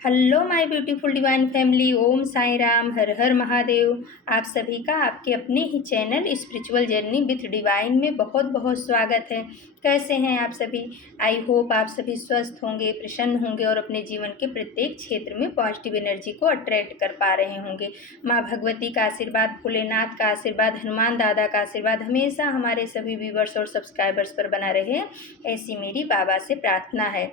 Hello my beautiful divine family. Om Sai Ram, Har Har Mahadev. आप सभी का आपके अपने ही channel spiritual journey with divine में बहुत बहुत स्वागत है। कैसे हैं आप सभी? आई होप आप सभी स्वस्थ होंगे, प्रसन्न होंगे और अपने जीवन के प्रत्येक क्षेत्र में पॉजिटिव एनर्जी को अट्रैक्ट कर पा रहे होंगे। माँ भगवती का आशीर्वाद, भोलेनाथ का आशीर्वाद, हनुमान दादा का आशीर्वाद हमेशा हमारे सभी व्यूवर्स और सब्सक्राइबर्स पर बना रहे, ऐसी मेरी बाबा से प्रार्थना है।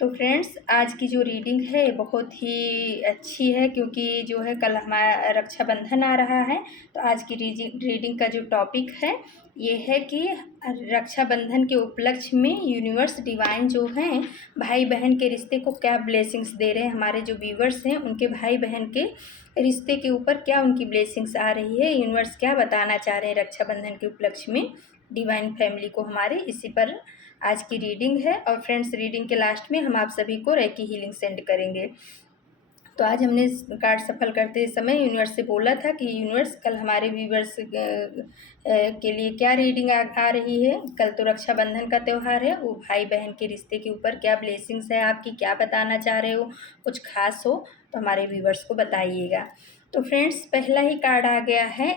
तो फ्रेंड्स, आज की जो रीडिंग है बहुत ही अच्छी है, क्योंकि जो है कल हमारा रक्षाबंधन आ रहा है। तो आज की रीडिंग का जो टॉपिक है ये है कि रक्षाबंधन के उपलक्ष्य में यूनिवर्स डिवाइन जो हैं भाई बहन के रिश्ते को क्या ब्लेसिंग्स दे रहे हैं। हमारे जो व्यूवर्स हैं उनके भाई बहन के रिश्ते के ऊपर क्या उनकी ब्लेसिंग्स आ रही है, यूनिवर्स क्या बताना चाह रहे हैं रक्षाबंधन के उपलक्ष्य में डिवाइन फैमिली को हमारे, इसी पर आज की रीडिंग है। और फ्रेंड्स, रीडिंग के लास्ट में हम आप सभी को रेकी हीलिंग सेंड करेंगे। तो आज हमने कार्ड सफल करते समय यूनिवर्स से बोला था कि यूनिवर्स कल हमारे व्यूवर्स के लिए क्या रीडिंग आ रही है। कल तो रक्षाबंधन का त्यौहार है, वो भाई बहन के रिश्ते के ऊपर क्या ब्लेसिंग्स है आपकी, क्या बताना चाह रहे हो, कुछ खास हो तो हमारे व्यूवर्स को बताइएगा। तो फ्रेंड्स, पहला ही कार्ड आ गया है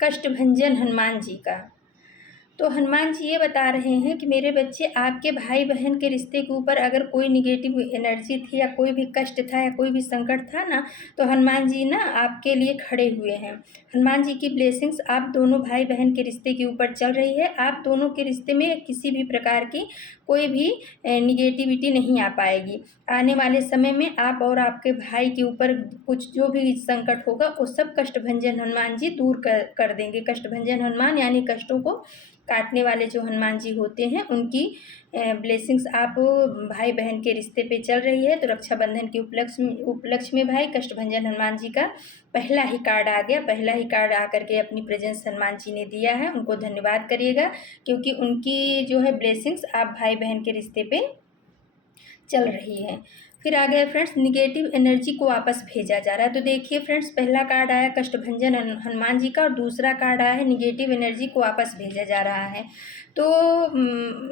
कष्टभंजन हनुमान जी का। तो हनुमान जी ये बता रहे हैं कि मेरे बच्चे, आपके भाई बहन के रिश्ते के ऊपर अगर कोई निगेटिव एनर्जी थी या कोई भी कष्ट था या कोई भी संकट था ना, तो हनुमान जी ना आपके लिए खड़े हुए हैं। हनुमान जी की ब्लेसिंग्स आप दोनों भाई बहन के रिश्ते के ऊपर चल रही है। आप दोनों के रिश्ते में किसी भी प्रकार की कोई भी निगेटिविटी नहीं आ पाएगी। आने वाले समय में आप और आपके भाई के ऊपर कुछ जो भी संकट होगा वो सब कष्टभंजन हनुमान जी दूर कर देंगे। कष्टभंजन हनुमान यानी कष्टों को काटने वाले जो हनुमान जी होते हैं, उनकी ब्लेसिंग्स आप भाई बहन के रिश्ते पे चल रही है। तो रक्षाबंधन के उपलक्ष्य में भाई कष्टभंजन हनुमान जी का पहला ही कार्ड आ गया। पहला ही कार्ड आकर के अपनी प्रेजेंस हनुमान जी ने दिया है, उनको धन्यवाद करिएगा, क्योंकि उनकी जो है ब्लेसिंग्स आप भाई बहन के रिश्ते पे चल रही है। फिर आ गया फ्रेंड्स, निगेटिव एनर्जी को वापस भेजा जा रहा है। तो देखिए फ्रेंड्स, पहला कार्ड आया कष्टभंजन हनुमान जी का और दूसरा कार्ड आया है निगेटिव एनर्जी को वापस भेजा जा रहा है। तो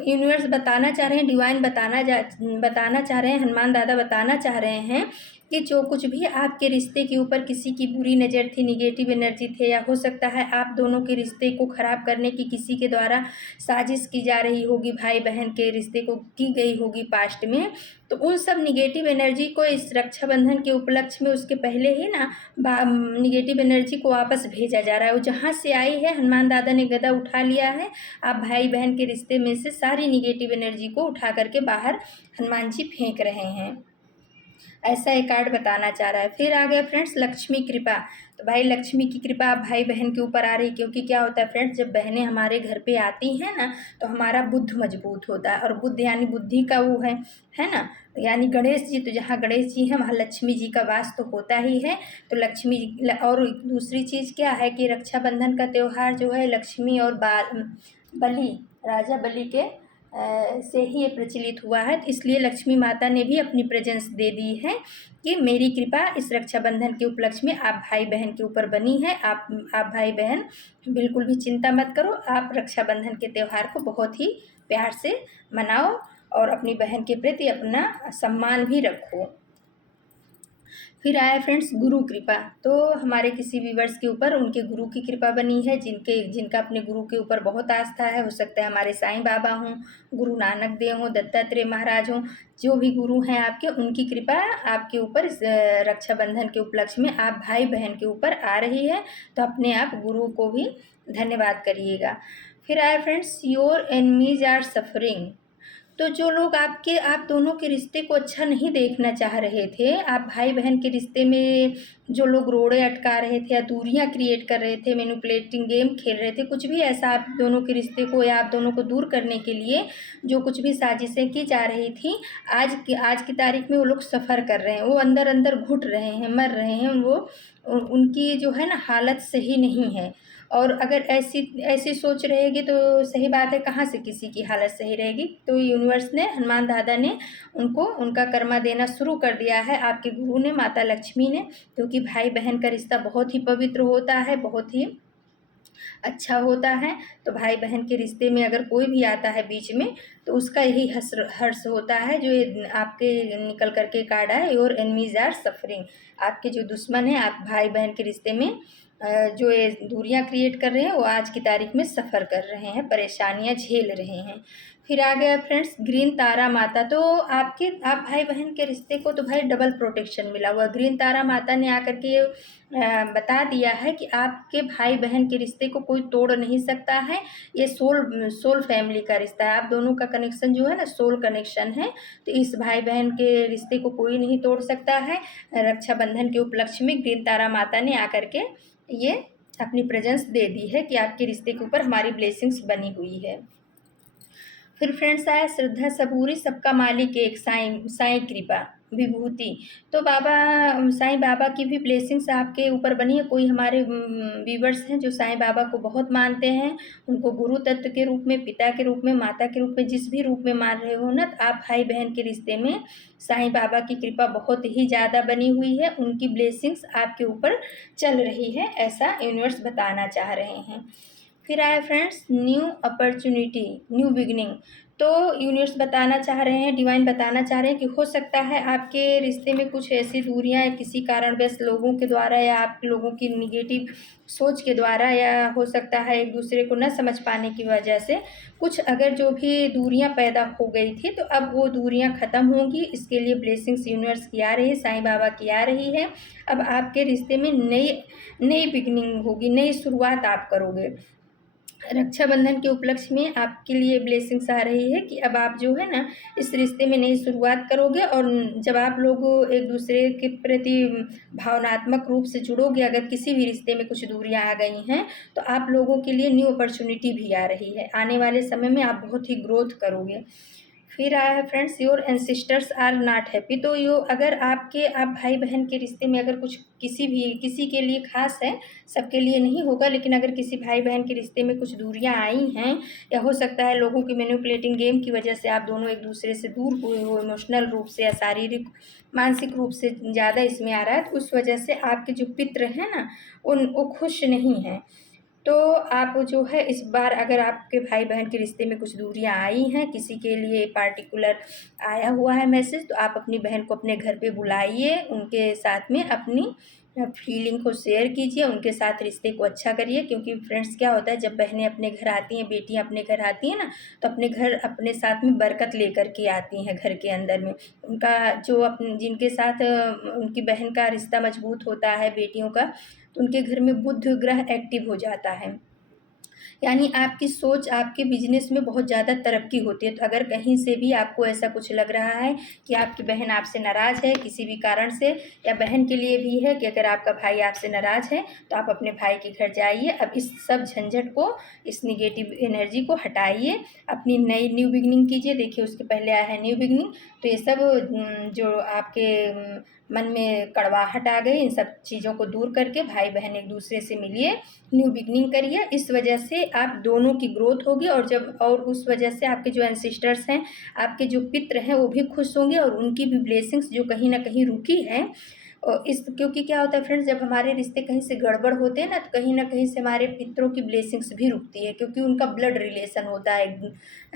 यूनिवर्स बताना चाह रहे हैं, डिवाइन बताना चाह रहे हैं, हनुमान दादा बताना चाह रहे हैं कि जो कुछ भी आपके रिश्ते के ऊपर किसी की बुरी नज़र थी, निगेटिव एनर्जी थे, या हो सकता है आप दोनों के रिश्ते को ख़राब करने की किसी के द्वारा साजिश की जा रही होगी, भाई बहन के रिश्ते को की गई होगी पास्ट में, तो उन सब निगेटिव एनर्जी को इस रक्षाबंधन के उपलक्ष्य में उसके पहले ही ना निगेटिव एनर्जी को वापस भेजा जा रहा है। वो जहाँ से आई है, हनुमान दादा ने गदा उठा लिया है। आप भाई बहन के रिश्ते में से सारी निगेटिव एनर्जी को उठा करके बाहर हनुमान जी फेंक रहे हैं, ऐसा एक कार्ड बताना चाह रहा है। फिर आ गया फ्रेंड्स लक्ष्मी कृपा। तो भाई लक्ष्मी की कृपा भाई बहन के ऊपर आ रही, क्योंकि क्या होता है फ्रेंड्स, जब बहनें हमारे घर पे आती हैं ना तो हमारा बुद्ध मजबूत होता है, और बुद्ध यानी बुद्धि का वो है ना, यानी गणेश जी। तो जहाँ गणेश जी हैं वहाँ लक्ष्मी जी का वास तो होता ही है। तो लक्ष्मी, और दूसरी चीज़ क्या है कि रक्षाबंधन का त्यौहार जो है लक्ष्मी और बलि, राजा बलि के से ही ये प्रचलित हुआ है। तो इसलिए लक्ष्मी माता ने भी अपनी प्रेजेंस दे दी है कि मेरी कृपा इस रक्षाबंधन के उपलक्ष्य में आप भाई बहन के ऊपर बनी है। आप भाई बहन बिल्कुल भी चिंता मत करो, आप रक्षाबंधन के त्यौहार को बहुत ही प्यार से मनाओ और अपनी बहन के प्रति अपना सम्मान भी रखो। फिर आया फ्रेंड्स गुरु कृपा। तो हमारे किसी व्यूवर्स के ऊपर उनके गुरु की कृपा बनी है, जिनका अपने गुरु के ऊपर बहुत आस्था है। हो सकता है हमारे साईं बाबा हों, गुरु नानक देव हों, दत्तात्रेय महाराज हों, जो भी गुरु हैं आपके, उनकी कृपा आपके ऊपर इस रक्षाबंधन के उपलक्ष्य में आप भाई बहन के ऊपर आ रही है। तो अपने आप गुरु को भी धन्यवाद करिएगा। फिर आया friends your enemies are suffering. तो जो लोग आप दोनों के रिश्ते को अच्छा नहीं देखना चाह रहे थे, आप भाई बहन के रिश्ते में जो लोग रोड़े अटका रहे थे या दूरियां क्रिएट कर रहे थे, मैनिपुलेटिंग गेम खेल रहे थे, कुछ भी ऐसा आप दोनों के रिश्ते को या आप दोनों को दूर करने के लिए जो कुछ भी साजिशें की जा रही थी, आज की तारीख में वो लोग सफ़र कर रहे हैं, वो अंदर अंदर घुट रहे हैं, मर रहे हैं। वो उनकी जो है ना हालत सही नहीं है। और अगर ऐसी सोच रहेगी तो सही बात है, कहाँ से किसी की हालत सही रहेगी। तो यूनिवर्स ने, हनुमान दादा ने उनको उनका कर्मा देना शुरू कर दिया है, आपके गुरु ने, माता लक्ष्मी ने, क्योंकि भाई बहन का रिश्ता बहुत ही पवित्र होता है, बहुत ही अच्छा होता है। तो भाई बहन के रिश्ते में अगर कोई भी आता है बीच में, तो उसका यही हर्ष होता है जो ये आपके निकल कर के कार्ड है, योर एनिमीज आर सफरिंग। आपके जो दुश्मन हैं, आप भाई बहन के रिश्ते में जो ये दूरियां क्रिएट कर रहे हैं, वो आज की तारीख में सफ़र कर रहे हैं, परेशानियां झेल रहे हैं। फिर आ गया फ्रेंड्स ग्रीन तारा माता। तो आप भाई बहन के रिश्ते को तो भाई डबल प्रोटेक्शन मिला हुआ। ग्रीन तारा माता ने आकर के ये बता दिया है कि आपके भाई बहन के रिश्ते को कोई तोड़ नहीं सकता है। ये सोल सोल फैमिली का रिश्ता है। आप दोनों का कनेक्शन जो है ना, सोल कनेक्शन है। तो इस भाई बहन के रिश्ते को कोई नहीं तोड़ सकता है। रक्षाबंधन के उपलक्ष्य में ग्रीन तारा माता ने आकर के ये अपनी प्रेजेंस दे दी है कि आपके रिश्ते के ऊपर हमारी ब्लेसिंग्स बनी हुई है। फिर फ्रेंड्स आया श्रद्धा सबूरी सबका मालिक एक साईं साईं कृपा विभूति। तो बाबा साईं बाबा की भी ब्लेसिंग्स आपके ऊपर बनी है। कोई हमारे व्यूवर्स हैं जो साईं बाबा को बहुत मानते हैं, उनको गुरु तत्व के रूप में, पिता के रूप में, माता के रूप में, जिस भी रूप में मान रहे हो ना, तो आप भाई बहन के रिश्ते में साईं बाबा की कृपा बहुत ही ज़्यादा बनी हुई है। उनकी ब्लेसिंग्स आपके ऊपर चल रही है, ऐसा यूनिवर्स बताना चाह रहे हैं। फिर आया friends new opportunity, new beginning. तो यूनिवर्स बताना चाह रहे हैं, डिवाइन बताना चाह रहे हैं कि हो सकता है आपके रिश्ते में कुछ ऐसी दूरियां किसी कारणवश लोगों के द्वारा, या आप लोगों की निगेटिव सोच के द्वारा, या हो सकता है एक दूसरे को न समझ पाने की वजह से कुछ अगर जो भी दूरियां पैदा हो गई थी, तो अब वो दूरियां ख़त्म होंगी। इसके लिए ब्लेसिंग्स यूनिवर्स की आ रही है, साईं बाबा की आ रही है। अब आपके रिश्ते में नई नई बिगनिंग होगी, नई शुरुआत आप करोगे। रक्षाबंधन के उपलक्ष्य में आपके लिए ब्लेसिंग्स आ रही है कि अब आप जो है ना, इस रिश्ते में नई शुरुआत करोगे। और जब आप लोग एक दूसरे के प्रति भावनात्मक रूप से जुड़ोगे, अगर किसी भी रिश्ते में कुछ दूरियां आ गई हैं, तो आप लोगों के लिए न्यू अपॉर्चुनिटी भी आ रही है। आने वाले समय में आप बहुत ही ग्रोथ करोगे। फिर आया है friends your ancestors are not happy. तो यो अगर आप भाई बहन के रिश्ते में अगर कुछ किसी के लिए खास है, सबके लिए नहीं होगा, लेकिन अगर किसी भाई बहन के रिश्ते में कुछ दूरियां आई हैं, या हो सकता है लोगों की मैनिपुलेटिंग गेम की वजह से आप दोनों एक दूसरे से दूर हुए हो, इमोशनल रूप से या शारीरिक मानसिक रूप से ज़्यादा इसमें आ रहा है, तो उस वजह से आपके जो पितृ हैं ना, वो खुश नहीं हैं। तो आप जो है इस बार अगर आपके भाई बहन के रिश्ते में कुछ दूरियां आई हैं, किसी के लिए पार्टिकुलर आया हुआ है मैसेज, तो आप अपनी बहन को अपने घर पे बुलाइए, उनके साथ में अपनी फीलिंग को शेयर कीजिए, उनके साथ रिश्ते को अच्छा करिए। क्योंकि फ्रेंड्स क्या होता है, जब बहनें अपने घर आती हैं, बेटियां अपने घर आती हैं ना, तो अपने घर अपने साथ में बरकत लेकर के आती हैं घर के अंदर में। उनका जो जिनके साथ उनकी बहन का रिश्ता मजबूत होता है, बेटियों का, तो उनके घर में बुध ग्रह एक्टिव हो जाता है। यानी आपकी सोच आपके बिजनेस में बहुत ज़्यादा तरक्की होती है। तो अगर कहीं से भी आपको ऐसा कुछ लग रहा है कि आपकी बहन आपसे नाराज़ है किसी भी कारण से, या बहन के लिए भी है कि अगर आपका भाई आपसे नाराज़ है, तो आप अपने भाई के घर जाइए। अब इस सब झंझट को, इस निगेटिव एनर्जी को हटाइए, अपनी नई न्यू बिगनिंग कीजिए। देखिए उसके पहले आया है न्यू बिगनिंग, तो ये सब जो आपके मन में कड़वाहट आ गई, इन सब चीज़ों को दूर करके भाई बहन एक दूसरे से मिलिए, न्यू बिगनिंग करिए। इस वजह से आप दोनों की ग्रोथ होगी, और उस वजह से आपके जो एंसिस्टर्स हैं, आपके जो पितृ हैं, वो भी खुश होंगे, और उनकी भी ब्लेसिंग्स जो कहीं ना कहीं रुकी है। और क्योंकि क्या होता है फ्रेंड्स, जब हमारे रिश्ते कहीं से गड़बड़ होते हैं ना, तो कहीं ना कहीं से हमारे पितरों की ब्लेसिंग्स भी रुकती है, क्योंकि उनका ब्लड रिलेशन होता है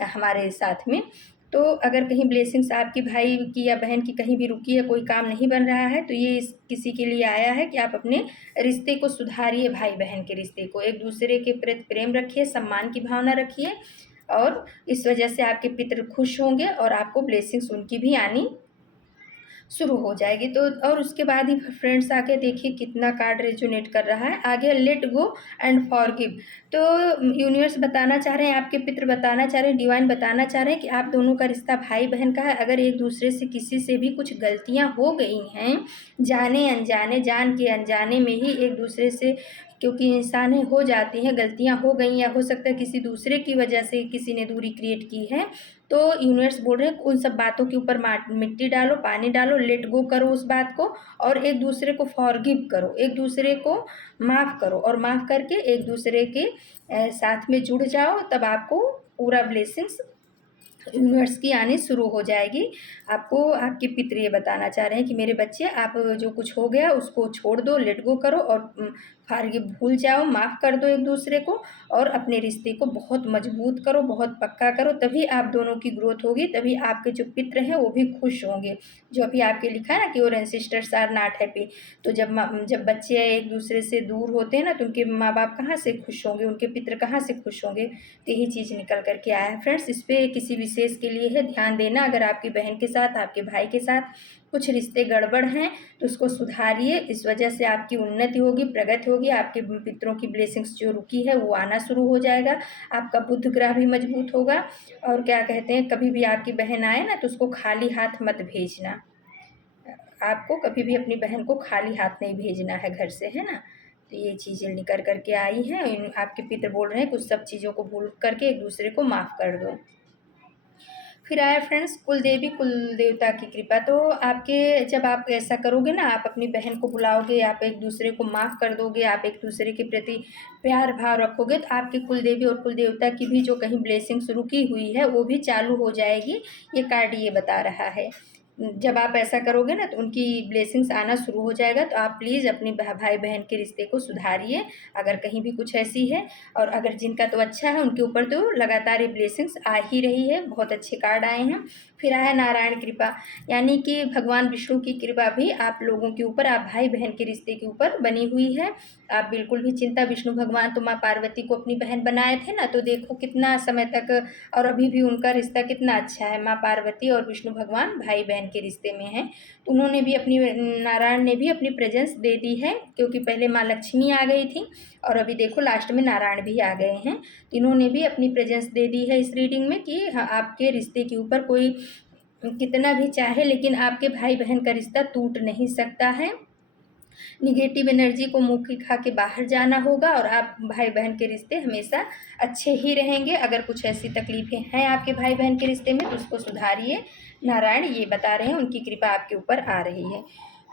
हमारे साथ में। तो अगर कहीं ब्लेसिंग्स आपकी भाई की या बहन की कहीं भी रुकी है, कोई काम नहीं बन रहा है, तो ये किसी के लिए आया है कि आप अपने रिश्ते को सुधारिए। भाई बहन के रिश्ते को एक दूसरे के प्रति प्रेम रखिए, सम्मान की भावना रखिए, और इस वजह से आपके पितृ खुश होंगे और आपको ब्लेसिंग्स उनकी भी आनी शुरू हो जाएगी। तो और उसके बाद ही फ्रेंड्स आके देखिए कितना कार्ड रेजोनेट कर रहा है। आगे लेट गो एंड फॉरगिव। तो यूनिवर्स बताना चाह रहे हैं, आपके पितृ बताना चाह रहे हैं, डिवाइन बताना चाह रहे हैं कि आप दोनों का रिश्ता भाई बहन का है। अगर एक दूसरे से किसी से भी कुछ गलतियां हो गई हैं, जाने अनजाने, जान के अनजाने में ही एक दूसरे से, क्योंकि इंसान हो जाती हैं, गलतियां हो गई, या हो सकता है किसी दूसरे की वजह से किसी ने दूरी क्रिएट की है, तो यूनिवर्स बोल रहे हैं उन सब बातों के ऊपर मिट्टी डालो, पानी डालो, लेट गो करो उस बात को, और एक दूसरे को फॉरगिव करो, एक दूसरे को माफ़ करो, और माफ़ करके एक दूसरे के साथ में जुड़ जाओ। तब आपको पूरा ब्लेसिंग्स यूनिवर्स की आनी शुरू हो जाएगी। आपको आपके पितृ ये बताना चाह रहे हैं कि मेरे बच्चे, आप जो कुछ हो गया उसको छोड़ दो, लेट गो करो और फारगी भूल जाओ, माफ़ कर दो एक दूसरे को और अपने रिश्ते को बहुत मजबूत करो, बहुत पक्का करो। तभी आप दोनों की ग्रोथ होगी, तभी आपके जो पितृ हैं वो भी खुश होंगे। जो अभी आपके लिखा है ना कि your ancestors are not happy, तो जब बच्चे एक दूसरे से दूर होते हैं ना, तो उनके माँ बाप कहाँ से खुश होंगे, उनके पितृ कहाँ से खुश होंगे। तो यही चीज़ निकल कर के आया है फ्रेंड्स। इस पर किसी विशेष के लिए है, ध्यान देना। अगर आपकी बहन के साथ, आपके भाई के साथ कुछ रिश्ते गड़बड़ हैं तो उसको सुधारिए। इस वजह से आपकी उन्नति होगी, प्रगति होगी, आपके पितरों की ब्लेसिंग्स जो रुकी है वो आना शुरू हो जाएगा। आपका बुध ग्रह भी मजबूत होगा। और क्या कहते हैं, कभी भी आपकी बहन आए ना तो उसको खाली हाथ मत भेजना। आपको कभी भी अपनी बहन को खाली हाथ नहीं भेजना है घर से, है ना। तो ये चीज़ें निकल करके आई हैं। आपके पितर बोल रहे हैं कुछ सब चीज़ों को भूल करके एक दूसरे को माफ़ कर दो। फिर आया फ्रेंड्स कुल देवी कुल देवता की कृपा। तो आपके जब आप ऐसा करोगे ना, आप अपनी बहन को बुलाओगे, आप एक दूसरे को माफ़ कर दोगे, आप एक दूसरे के प्रति प्यार भाव रखोगे, तो आपके कुल देवी और कुल देवता की भी जो कहीं ब्लेसिंग्स रुकी हुई है वो भी चालू हो जाएगी। ये कार्ड ये बता रहा है। जब आप ऐसा करोगे ना तो उनकी ब्लेसिंग्स आना शुरू हो जाएगा। तो आप प्लीज़ अपने भाई बहन के रिश्ते को सुधारिए अगर कहीं भी कुछ ऐसी है। और अगर जिनका तो अच्छा है उनके ऊपर तो लगातार ये ब्लेसिंग्स आ ही रही है। बहुत अच्छे कार्ड आए हैं। फिर आया नारायण कृपा, यानी कि भगवान विष्णु की कृपा भी आप लोगों के ऊपर, आप भाई बहन के रिश्ते के ऊपर बनी हुई है। आप बिल्कुल भी चिंता, विष्णु भगवान तो माँ पार्वती को अपनी बहन बनाए थे ना, तो देखो कितना समय तक और अभी भी उनका रिश्ता कितना अच्छा है। माँ पार्वती और विष्णु भगवान भाई बहन के रिश्ते में हैं। तो उन्होंने भी अपनी, नारायण ने भी अपनी प्रेजेंस दे दी है, क्योंकि पहले माँ लक्ष्मी आ गई थी और अभी देखो लास्ट में नारायण भी आ गए हैं। तो इन्होंने भी अपनी प्रेजेंस दे दी है इस रीडिंग में कि हाँ, आपके रिश्ते के ऊपर कोई कितना भी चाहे लेकिन आपके भाई बहन का रिश्ता टूट नहीं सकता है। निगेटिव एनर्जी को मुँह की खा के बाहर जाना होगा और आप भाई बहन के रिश्ते हमेशा अच्छे ही रहेंगे। अगर कुछ ऐसी तकलीफ़ें हैं आपके भाई बहन के रिश्ते में तो उसको सुधारिए। नारायण ये बता रहे हैं उनकी कृपा आपके ऊपर आ रही है।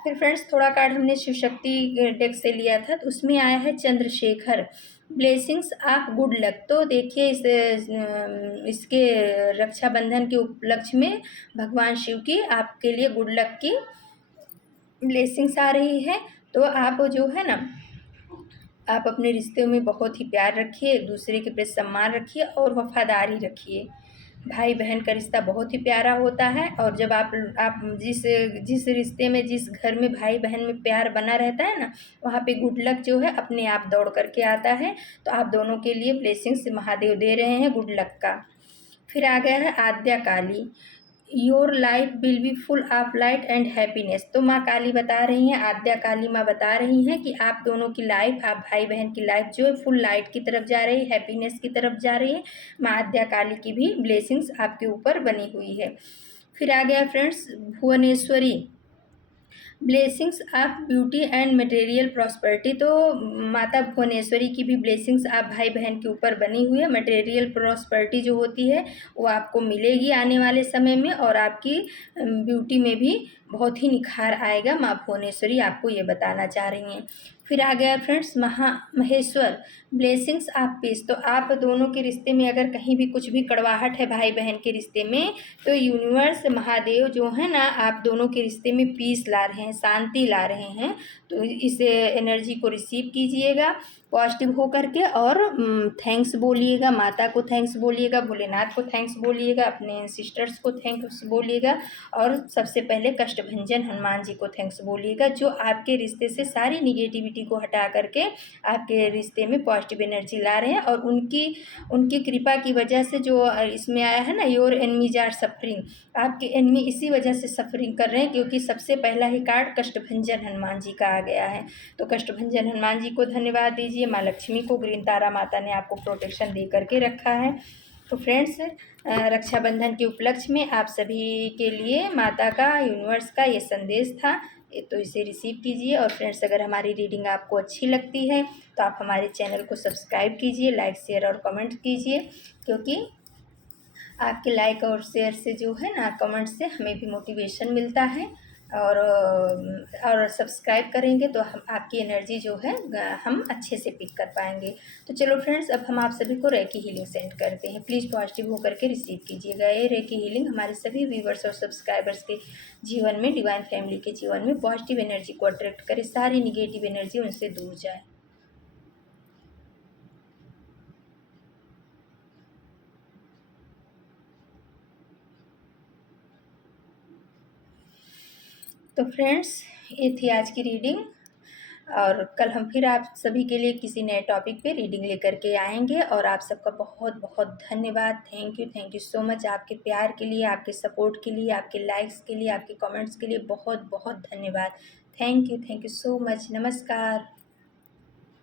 फिर फ्रेंड्स थोड़ा कार्ड हमने शिव शक्ति डेक से लिया था, तो उसमें आया है Chandrashekhar, blessings of good luck. तो देखिए इसके रक्षाबंधन के उपलक्ष्य में भगवान शिव की आपके लिए गुड लक की ब्लेसिंग्स आ रही है। तो आप जो है ना, आप अपने रिश्ते में बहुत ही प्यार रखिए, एक दूसरे के प्रति सम्मान रखिए और वफादारी रखिए। भाई बहन का रिश्ता बहुत ही प्यारा होता है। और जब आप जिस जिस रिश्ते में, जिस घर में भाई बहन में प्यार बना रहता है ना, वहाँ पे गुड लक जो है अपने आप दौड़ करके आता है। तो आप दोनों के लिए ब्लेसिंग्स महादेव दे रहे हैं गुड लक का। फिर आ गया है Adya Kali, your life will be full of light and happiness. तो माँ काली बता रही हैं, आद्या काली माँ बता रही हैं कि आप दोनों की लाइफ, आप भाई बहन की लाइफ जो है फुल लाइट की तरफ जा रही है, हैप्पीनेस की तरफ जा रही है। माँ आद्या काली की भी ब्लेसिंग्स आपके ऊपर बनी हुई है। फिर आ गया friends Bhuvaneshwari, blessings of beauty and material prosperity. तो माता भुवनेश्वरी की भी ब्लेसिंग्स आप भाई बहन के ऊपर बनी हुई है। मटेरियल प्रॉस्पेरिटी जो होती है वो आपको मिलेगी आने वाले समय में, और आपकी ब्यूटी में भी बहुत ही निखार आएगा। माँ भुवनेश्वरी आपको ये बताना चाह रही हैं। फिर आ गया friends Maheshwar, blessings of peace. तो आप दोनों के रिश्ते में अगर कहीं भी कुछ भी कड़वाहट है भाई बहन के रिश्ते में, तो यूनिवर्स महादेव जो है ना आप दोनों के रिश्ते में पीस ला रहे हैं, शांति ला रहे हैं। तो इस एनर्जी को रिसीव कीजिएगा पॉजिटिव हो करके और थैंक्स बोलिएगा, माता को थैंक्स बोलिएगा, भोलेनाथ को थैंक्स बोलिएगा, अपने सिस्टर्स को थैंक्स बोलिएगा और सबसे पहले कष्टभंजन हनुमान जी को थैंक्स बोलिएगा, जो आपके रिश्ते से सारी निगेटिविटी को हटा करके आपके रिश्ते में पॉजिटिव एनर्जी ला रहे हैं। और उनकी कृपा की वजह से जो इसमें आया है ना, योर एनिमीज आर सफरिंग, आपके एनिमी इसी वजह से सफरिंग कर रहे हैं क्योंकि सबसे पहला ही कार्ड कष्टभंजन हनुमान जी का आ गया है। तो कष्टभंजन हनुमान जी को धन्यवाद दीजिए। माँ लक्ष्मी को, ग्रीन तारा माता ने आपको प्रोटेक्शन दे करके रखा है। तो फ्रेंड्स रक्षाबंधन के उपलक्ष्य में आप सभी के लिए माता का, यूनिवर्स का ये संदेश था, तो इसे रिसीव कीजिए। और फ्रेंड्स अगर हमारी रीडिंग आपको अच्छी लगती है तो आप हमारे चैनल को सब्सक्राइब कीजिए, लाइक शेयर और कमेंट कीजिए, क्योंकि आपके लाइक और शेयर से जो है ना, कमेंट से हमें भी मोटिवेशन मिलता है। और सब्सक्राइब करेंगे तो हम आपकी एनर्जी जो है हम अच्छे से पिक कर पाएंगे। तो चलो फ्रेंड्स, अब हम आप सभी को रेकी हीलिंग सेंड करते हैं। प्लीज़ पॉजिटिव होकर के रिसीव कीजिएगा। ये रेकी हीलिंग हमारे सभी व्यूवर्स और सब्सक्राइबर्स के जीवन में, डिवाइन फैमिली के जीवन में पॉजिटिव एनर्जी को अट्रैक्ट करे, सारी निगेटिव एनर्जी उनसे दूर जाए। तो फ्रेंड्स, ये थी आज की रीडिंग, और कल हम फिर आप सभी के लिए किसी नए टॉपिक पे रीडिंग लेकर के आएंगे। और आप सबका बहुत बहुत धन्यवाद। Thank you so much. आपके प्यार के लिए, आपके सपोर्ट के लिए, आपके लाइक्स के लिए, आपके कमेंट्स के लिए बहुत बहुत धन्यवाद। Thank you so much. नमस्कार।